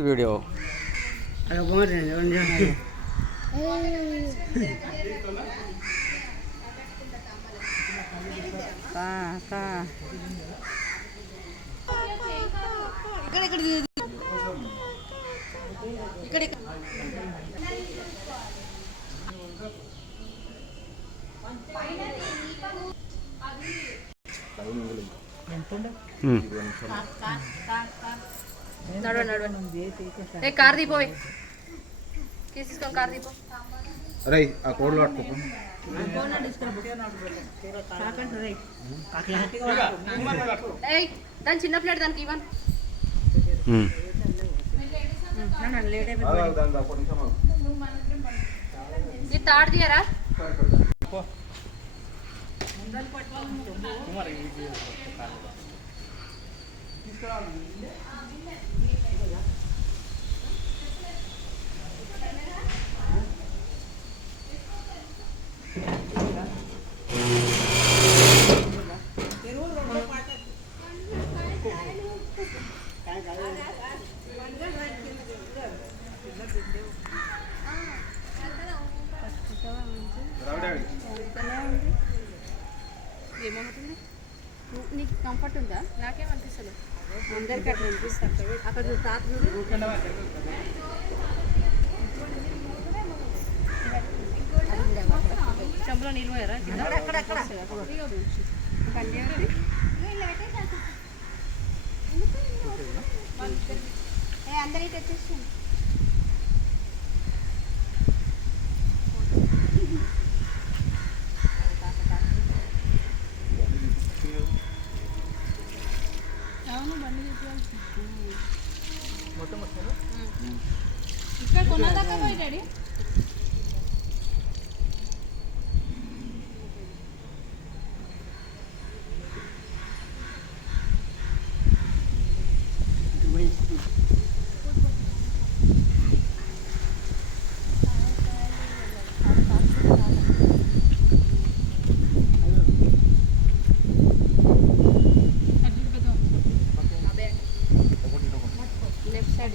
Video car దీపోయి తీసుకొని car దీపో అరే ఆ కోడ్లో పట్టుకో దాని చిన్న ప్లేట్ దానికి ఇవ్వను ఇది తాడు తీయరా ఏమవుతుంది నీకు కంఫర్ట్ ఉందా? నాకేమనిపిస్తుంది అందరికీ అట్లా అనిపిస్తుంది. అక్కడ తాత చెంబులో నీళ్ళు పోయారా? అందరికి వచ్చేసి ఇక్కడ కొన్నదాకా పోయి డాడీ లెఫ్ట్ సైడ్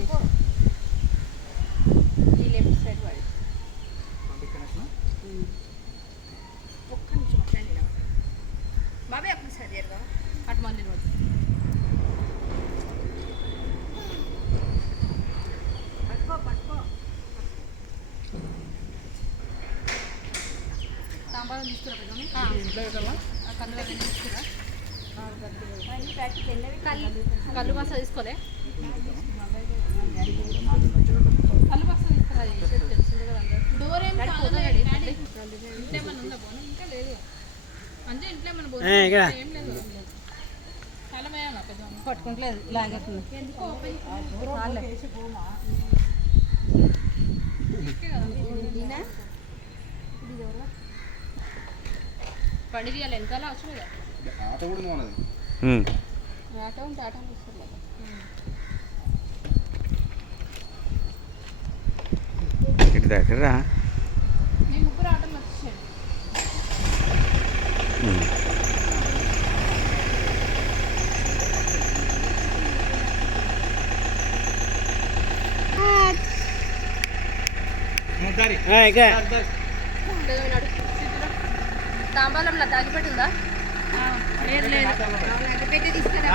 ఈ లెఫ్ట్ సైడ్ వాడి ఒక్క నిమిషం అట్లండి బాబాయ్ అప్పుడు సైడ్ చేయరుగా అటు మంది పట్టుకో పట్టుకో సాంబార్ తీసుకురా ఇంట్లో కళ్ళు తీసుకురా కళ్ళు బాస తీసుకోలే కళ్ళు బాస తీసుకురా తెలిసింది కదా డోర్ ఏం ఇంట్లో ఏమన్నా ఉందా పోను ఇంకా లేదు అంటే ఇంట్లో ఏమన్నా పోను ఏం లేదు చాలా భయం పట్టుకుంటలేదు లాగట్లేదు ఎందుకో పండి తీయాలి వెనకాల అవసరం లేదా ఆట కూడా బాగున్నది ఆట ఉంటే ఆట వస్తుంది లేదా ఇటు దగ్గర మీ ముగ్గురు ఆటలు వచ్చేసాడు తాంబాలంలో తాగిపెట్టిందా? లేదు లేదు పెట్టి తీసుకురా